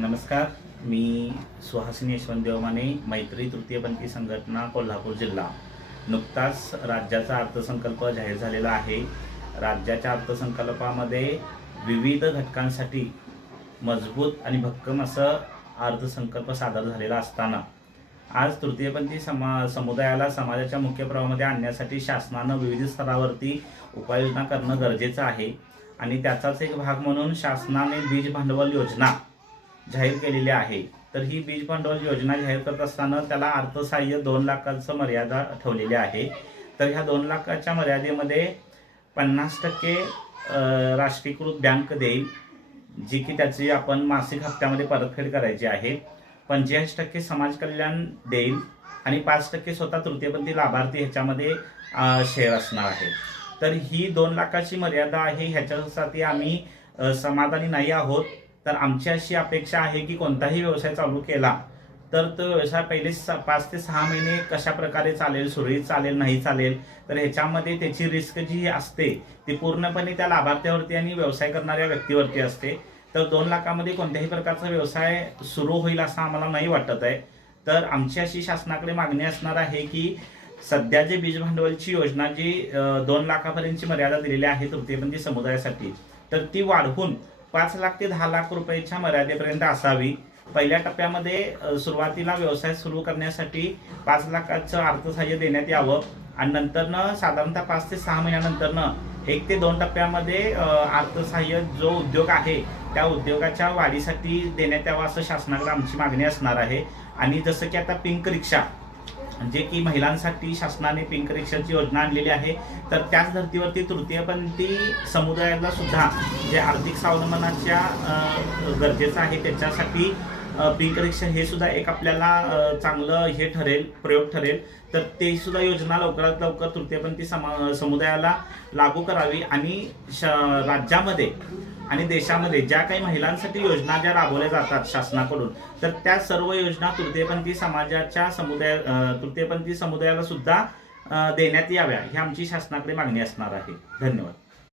नमस्कार, मी सुहासिनी यशवंत देवमाने, मैत्री तृतीयपंथी संघटना कोल्हापूर जिल्हा। नुकताच राज्याचा अर्थसंकल्प जाहीर झालेला आहे। राज्याच्या अर्थसंकल्पामध्ये विविध घटकांसाठी मजबूत आणि भक्कम असं अर्थसंकल्प सादर झालेला असताना आज तृतीयपंथी समुदायाला समाजाच्या मुख्य प्रवाहामध्ये आणण्यासाठी शासनानं विविध स्तरावरती उपाययोजना करणं गरजेचं आहे आणि त्याचाच एक भाग म्हणून शासनाने बीज भांडवल योजना जाहीर केलेली आहे। तर ही बीज भांडवल योजना जाहीर करत असताना त्याला अर्थसहाय्य 2 लाखांचं मर्यादा ठेवलेली आहे। तर ह्या 2 लाखाच्या मर्यादेमध्ये 50% राष्ट्रीयकृत बँक देईल, जी की त्याची आपण मासिक हप्त्यामध्ये परतफेड करायची आहे। 85% समाज कल्याण देईल आणि 5% स्वतः तृतीयपंथी लाभार्थी ह्याच्यामध्ये शेअर असणार आहे। तर ही 2 लाखाची मर्यादा आहे, ह्याच्यासाठी आम्ही समाधानी नाही आहोत। तर आमची अशी अपेक्षा आहे की कोणताही व्यवसाय चालू केला तर तो व्यवसाय पहिले 5 ते 6 महिने कशा प्रकारे चालेल, सुरळीत चालेल, नाही चालेल, तर ह्याच्यामध्ये त्याची रिस्क जी असते ती पूर्णपणे त्या लाभार्थ्यावरती आणि व्यवसाय करणाऱ्या व्यक्तीवरती असते। तर 2 लाखामध्ये कोणत्याही प्रकारचा व्यवसाय सुरू होईल असं आम्हाला नाही वाटत आहे। तर आमची अशी शासनाकडे मागणी असणार आहे की सध्या जे बीज भांडवलची योजना जी 2 लाखापर्यंतची मर्यादा दिलेली आहे तृतीयपंथी समुदायासाठी, तर ती वाढवून 5 लाख ते 10 लाख रुपयाच्या मर्यादेपर्यंत असावी। पहिल्या टप्प्यामध्ये सुरुवातीला व्यवसाय सुरू करण्यासाठी 5 लाखाचं अर्थसहाय्य देण्यात यावं आणि नंतरनं साधारणतः 5 ते 6 महिन्यानंतरनं 1 ते 2 टप्प्यामध्ये अर्थसहाय्य जो उद्योग आहे त्या उद्योगाच्या वाढीसाठी देण्यात यावं असं शासनाकडे आमची मागणी असणार आहे। आणि जसं की आता पिंक रिक्षा जे की महिलांसाठी शासनाने पिंक रिक्षाची योजना आणलेली आहे, तर त्याच धर्तीवरती तृतीयपंथी समुदायाला सुद्धा जे आर्थिक स्वावलंबनाच्या गरजेचं आहे त्याच्यासाठी पिंक रिक्षा हे सुद्धा एक आपल्याला चांगलं हे ठरेल, प्रयोग ठरेल। तर ते सुद्धा योजना लवकरात लवकर तृतीयपंथी समुदायाला लागू करावी आणि राज्यामध्ये आणि देशामध्ये ज्या काही महिलांसाठी योजना ज्या राबवल्या जातात शासनाकडून, तर त्या सर्व योजना तृतीयपंथी समुदायाला सुद्धा देण्यात याव्या, ही आमची शासनाकडे मागणी असणार आहे। धन्यवाद।